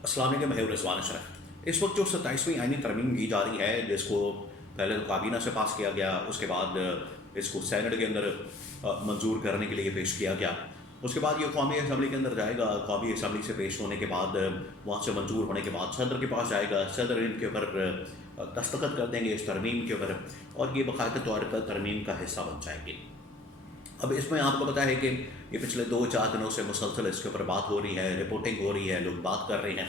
السلام علیکم، میں ہوں رضوان اشرف۔ اس وقت جو 27ویں آئینی ترمیم کی جا رہی ہے، جس کو پہلے تو کابینہ سے پاس کیا گیا، اس کے بعد اس کو سینٹ کے اندر منظور کرنے کے لیے پیش کیا گیا، اس کے بعد یہ قومی اسمبلی کے اندر جائے گا، قومی اسمبلی سے پیش ہونے کے بعد وہاں سے منظور ہونے کے بعد صدر کے پاس جائے گا، صدر ان کے اوپر دستخط کر دیں گے اس ترمیم کے اوپر، اور یہ باقاعدہ طور پر ترمیم کا حصہ بن جائے گی۔ اب اس میں آپ کو پتہ ہے کہ یہ پچھلے 2-4 دنوں سے مسلسل اس کے اوپر بات ہو رہی ہے، رپورٹنگ ہو رہی ہے، لوگ بات کر رہے ہیں،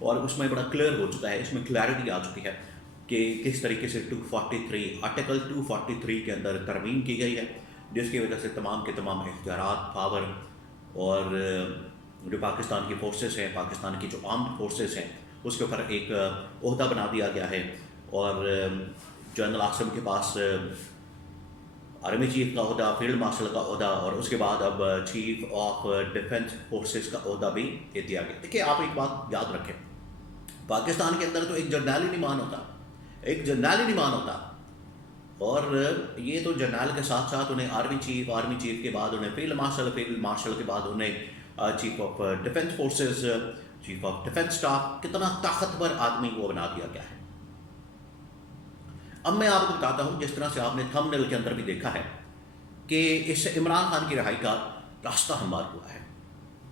اور اس میں بڑا کلیئر ہو چکا ہے، اس میں کلیئرٹی آ چکی ہے کہ کس طریقے سے 243 آرٹیکل 243 کے اندر ترمیم کی گئی ہے، جس کی وجہ سے تمام کے تمام اختیارات، پاور اور جو پاکستان کی فورسز ہیں، پاکستان کی جو آرمڈ فورسز ہیں، اس کے اوپر ایک عہدہ بنا دیا گیا ہے، اور جنرل عاصم کے پاس آرمی چیف کا عہدہ، فیلڈ مارشل کا عہدہ، اور اس کے بعد اب چیف آف ڈیفنس فورسز کا عہدہ بھی دیا گیا۔ دیکھیے، آپ ایک بات یاد رکھیں، پاکستان کے اندر تو ایک جرنیل ہی نہیں مان ہوتا، ایک جرنیل ہی نہیں مان ہوتا، اور یہ تو جرنیل کے ساتھ ساتھ انہیں آرمی چیف کے بعد انہیں فیلڈ مارشل کے بعد انہیں chief of defence forces, chief of defence staff, کتنا طاقتور آدمی وہ بنا دیا گیا ہے۔ اب میں آپ کو بتاتا ہوں، جس طرح سے آپ نے تھم نیل کے اندر بھی دیکھا ہے کہ اس سے عمران خان کی رہائی کا راستہ ہموار ہوا ہے۔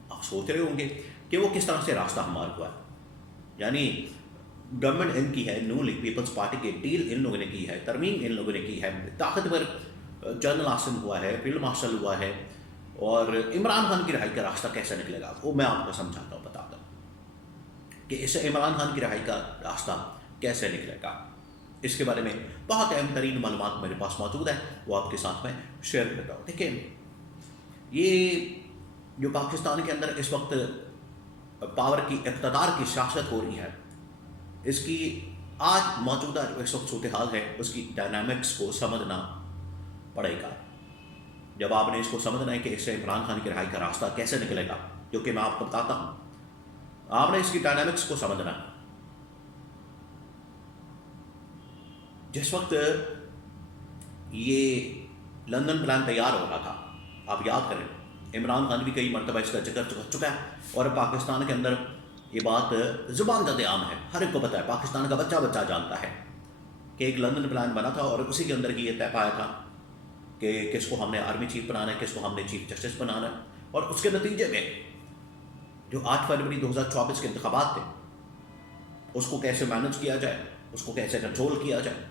آپ سوچ رہے ہوں گے کہ وہ کس طرح سے راستہ ہموار ہوا ہے، یعنی گورنمنٹ ان کی ہے، نون لیگ پیپلز پارٹی کی ڈیل ان لوگوں نے کی ہے، ترمیم ان لوگوں نے کی ہے، طاقتور جنرل عاصم ہوا ہے، فیلڈ مارشل ہوا ہے، اور عمران خان کی رہائی کا راستہ کیسے نکلے گا وہ میں آپ کو سمجھاتا ہوں، بتاتا ہوں کہ اس سے عمران خان کی رہائی کا راستہ کیسے نکلے گا۔ اس کے بارے میں بہت اہم ترین معلومات میرے پاس موجود ہیں، وہ آپ کے ساتھ میں شیئر کرتا ہوں۔ دیکھیں، یہ جو پاکستان کے اندر اس وقت پاور کی، اقتدار کی سیاست ہو رہی ہے، اس کی آج موجودہ جو اس وقت صورتحال ہے، اس کی ڈائنامکس کو سمجھنا پڑے گا۔ جب آپ نے اس کو سمجھنا ہے کہ اس سے عمران خان کی رہائی کا راستہ کیسے نکلے گا، جو کہ میں آپ کو بتاتا ہوں، آپ نے اس کی ڈائنامکس کو سمجھنا ہے۔ جس وقت یہ لندن پلان تیار ہو رہا تھا، آپ یاد کریں، عمران خان بھی کئی مرتبہ اس کا ذکر کر چکا ہے، اور پاکستان کے اندر یہ بات زبان زد عام ہے، ہر ایک کو پتہ ہے، پاکستان کا بچہ جانتا ہے کہ ایک لندن پلان بنا تھا، اور اسی کے اندر ہی یہ طے پایا تھا کہ کس کو ہم نے آرمی چیف بنانا ہے، کس کو ہم نے چیف جسٹس بنانا ہے، اور اس کے نتیجے میں جو 8 فروری 2024 کے انتخابات تھے، اس کو کیسے مینج کیا جائے، اس کو کیسے کنٹرول کیا جائے،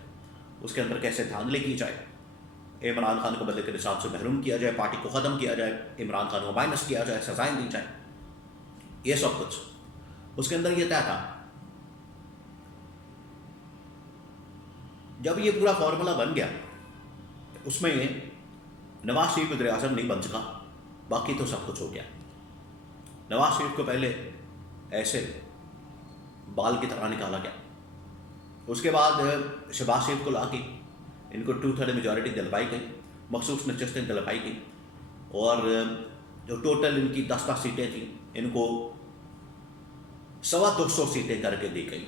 اس کے اندر کیسے دھاندلی کی جائے، عمران خان کو بدلے کے نصاب سے محروم کیا جائے، پارٹی کو ختم کیا جائے، عمران خان کو مائنس کیا جائے، سزائیں دی جائیں، یہ سب کچھ اس کے اندر یہ طے تھا۔ جب یہ پورا فارمولا بن گیا، اس میں نواز شریف وزیر اعظم نہیں بن سکا، باقی تو سب کچھ ہو گیا۔ نواز شریف کو پہلے ایسے بال کی طرح نکالا گیا، اس کے بعد شہباز شریف کو لا کے ان کو 2/3 میجورٹی دلوائی گئی، مخصوص نشستیں دلوائی گئی، اور جو ٹوٹل ان کی 10 سیٹیں تھیں، ان کو 250 سیٹیں کر کے دی گئی۔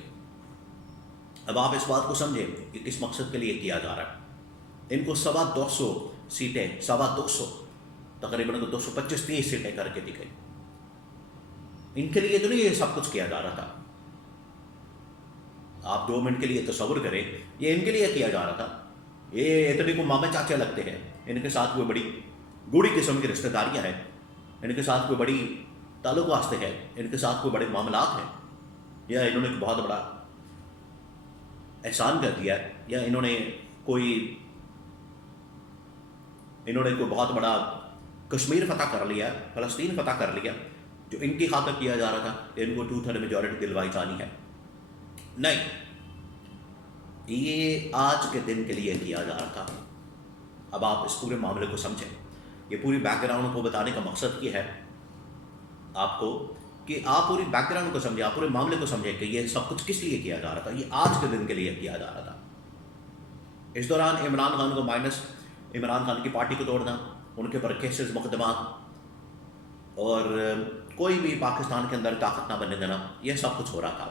اب آپ اس بات کو سمجھیں کہ کس مقصد کے لیے کیا جا رہا ہے۔ ان کو 250 سیٹیں، 250 تقریباً 225-30 سیٹیں کر کے دی گئی۔ ان کے لیے تو نہیں یہ سب کچھ کیا جا رہا تھا، آپ 2 منٹ کے لیے تصور کریں، یہ ان کے لیے کیا جا رہا تھا۔ یہ اتنے کو مامے چاچے لگتے ہیں، ان کے ساتھ کوئی بڑی گوڑی قسم کی رشتہ داریاں ہیں، ان کے ساتھ کوئی بڑی تعلق واسطے ہیں، ان کے ساتھ کوئی بڑے معاملات ہیں، یا انہوں نے بہت بڑا احسان کر دیا ہے، یا انہوں نے کوئی بہت بڑا کشمیر فتح کر لیا، فلسطین فتح کر لیا، جو ان کی خاطر کیا جا رہا تھا کہ ان کو 2/3 میجورٹی دلوائی جانی ہے۔ نہیں، یہ آج کے دن کے لیے کیا جا رہا تھا۔ اب آپ اس پورے معاملے کو سمجھیں، یہ پوری بیک گراؤنڈ کو بتانے کا مقصد یہ ہے آپ کو کہ آپ پوری بیک گراؤنڈ کو سمجھیں، آپ پورے معاملے کو سمجھیں کہ یہ سب کچھ کس لیے کیا جا رہا تھا، یہ آج کے دن کے لیے کیا جا رہا تھا۔ اس دوران عمران خان کو مائنس، عمران خان کی پارٹی کو توڑنا، ان کے اوپر کیسز، مقدمات، اور کوئی بھی پاکستان کے اندر طاقت نہ بننے دینا، یہ سب کچھ ہو رہا تھا۔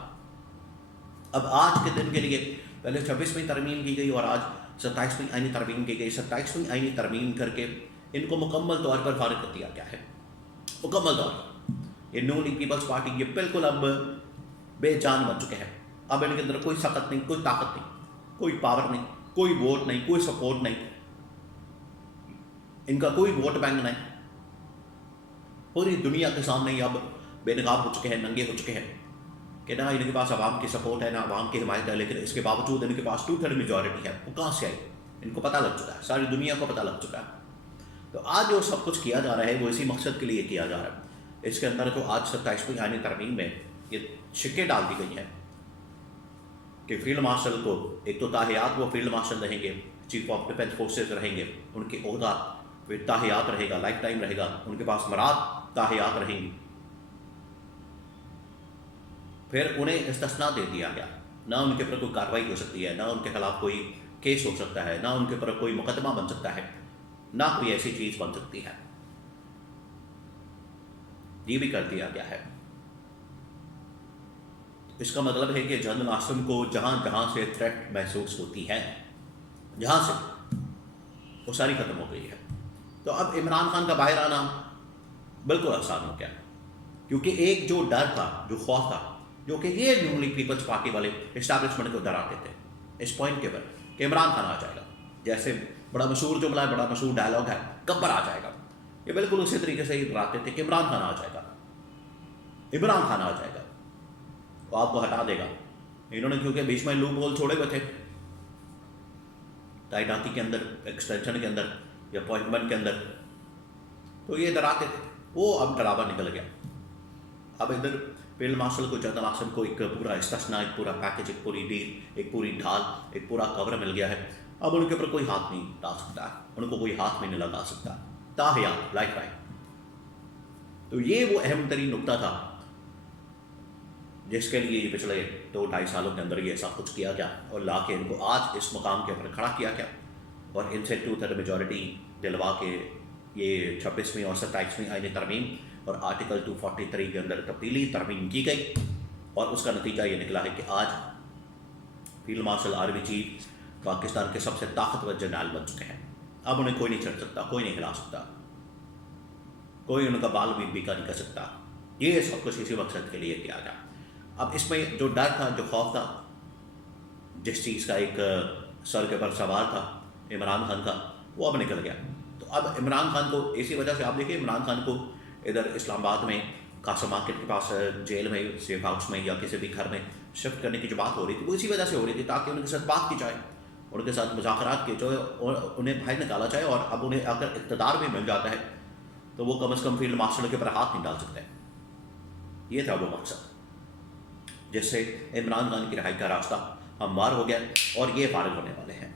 اب آج کے دن کے لیے پہلے 26ویں ترمیم کی گئی، اور آج 27ویں آئینی ترمیم کی گئی۔ 27ویں آئینی ترمیم کر کے ان کو مکمل طور پر فارغ کر دیا گیا ہے، مکمل طور پر۔ یہ نون لیگ پیپلز پارٹی یہ بالکل اب بے جان بن چکے ہیں. اب ان کے اندر کوئی طاقت نہیں, کوئی طاقت نہیں, کوئی پاور نہیں, کوئی ووٹ نہیں, کوئی سپورٹ نہیں, ان کا کوئی ووٹ بینک نہیں. پوری دنیا کے سامنے یہ اب بے نقاب ہو چکے ہیں, ننگے ہو چکے ہیں کہ نہ ان کے پاس عوام کی سپورٹ ہے, نہ عوام کی حمایت ہے, لیکن اس کے باوجود ان کے پاس 2/3 میجورٹی ہے. وہ کہاں سے آئی؟ ان کو پتہ لگ چکا ہے, ساری دنیا کو پتہ لگ چکا ہے. تو آج جو سب کچھ کیا جا رہا ہے وہ اسی مقصد کے لیے کیا جا رہا ہے. اس کے اندر جو آج 27ویں آئینی ترمیم میں یہ شکیں ڈال دی گئی ہیں کہ فیلڈ مارشل کو ایک تو تاحیات وہ فیلڈ مارشل رہیں گے, چیف آف ڈیفینس فورسز رہیں گے, ان کے عہدہ پھر تاحیات رہے گا, لائف ٹائم رہے گا, ان کے پاس مراد تاحیات رہیں گی. پھر انہیں استثناء دے دیا گیا, نہ ان کے اوپر کوئی کارروائی ہو سکتی ہے, نہ ان کے خلاف کوئی کیس ہو سکتا ہے, نہ ان کے اوپر کوئی مقدمہ بن سکتا ہے, نہ کوئی ایسی چیز بن سکتی ہے. یہ بھی کر دیا گیا ہے. اس کا مطلب ہے کہ جنرل عاصم کو جہاں جہاں سے تھریٹ محسوس ہوتی ہے, جہاں سے, وہ ساری ختم ہو گئی ہے. تو اب عمران خان کا باہر آنا بالکل آسان ہو گیا, کیونکہ ایک جو ڈر تھا, جو خوف تھا, جو کہ یہ نون لیگ پیپلز پارٹی والے اسٹیبلشمنٹ کو ڈراتے تھے اس پوائنٹ کے اوپر کہ عمران خان آ جائے گا, جیسے بڑا مشہور جملہ ہے, بڑا مشہور ڈائلاگ ہے, گبر آ جائے گا, یہ بالکل اسی طریقے سے ہی ڈراتے تھے کہ عمران خان آ جائے گا, عمران خان آ جائے گا, وہ آپ کو ہٹا دے گا. انہوں نے کیونکہ بیچ میں لوپ ہول چھوڑے ہوئے تھے, تعیناتی کے اندر, ایکسٹینشن کے اندر یا اپوائنٹمنٹ کے اندر, تو یہ ڈراتے تھے. وہ اب ڈراوا نکل گیا. اب ادھر فیلڈ مارشل کو, جنرل عاصم کو ایک پورا استثناء, ایک پورا پیکج, ایک پوری ڈیل, ایک پوری ڈھال, ایک پورا کور مل گیا ہے. اب ان کے اوپر کوئی ہاتھ نہیں ڈال سکتا ہے, ان کو کوئی ہاتھ میں نہیں لگا سکتا, تاحیات لائف ٹائم. تو یہ وہ اہم ترین نقطہ تھا جس کے لیے یہ پچھلے 2-2.5 سالوں کے اندر یہ سب کچھ کیا گیا, اور لا کے ان کو آج اس مقام کے اوپر کھڑا کیا گیا, اور ان سے 2/3 میجورٹی دلوا کے یہ 26ویں اور 27ویں آئینی ترمیم اور آرٹیکل 243 کے اندر تبدیلی ترمیم کی گئی. اور اس کا نتیجہ یہ نکلا ہے کہ آج field marshal army chief Pakistan کے سب سے طاقتور جنرل بن چکے ہیں. اب انہیں کوئی نہیں چڑھ سکتا, کوئی نہیں ہلا سکتا, کوئی ان کا بال بھی بیکا نہیں کر سکتا. یہ سب کچھ اسی مقصد کے لیے کیا گیا. اب اس میں جو ڈر تھا, جو خوف تھا, جس چیز کا ایک سر کے اوپر سوار تھا عمران خان کا, وہ اب نکل گیا. تو اب عمران خان کو اسی وجہ سے آپ دیکھیں, عمران خان کو ادھر اسلام آباد میں قاسم مارکیٹ کے پاس جیل میں, سیف ہاؤس میں, یا کسی بھی گھر میں شفٹ کرنے کی جو بات ہو رہی تھی, وہ اسی وجہ سے ہو رہی تھی تاکہ ان کے ساتھ بات کی جائے, ان کے ساتھ مذاکرات کیے جائے, اور انہیں باہر نکالا جائے. اور اب انہیں اگر اقتدار بھی مل جاتا ہے تو وہ کم از کم فیلڈ مارشل کے اوپر ہاتھ نہیں ڈال سکتے. یہ تھا وہ مقصد جس سے عمران خان کی رہائی کا راستہ ہموار ہو گیا, اور یہ فارغ ہونے والے ہیں.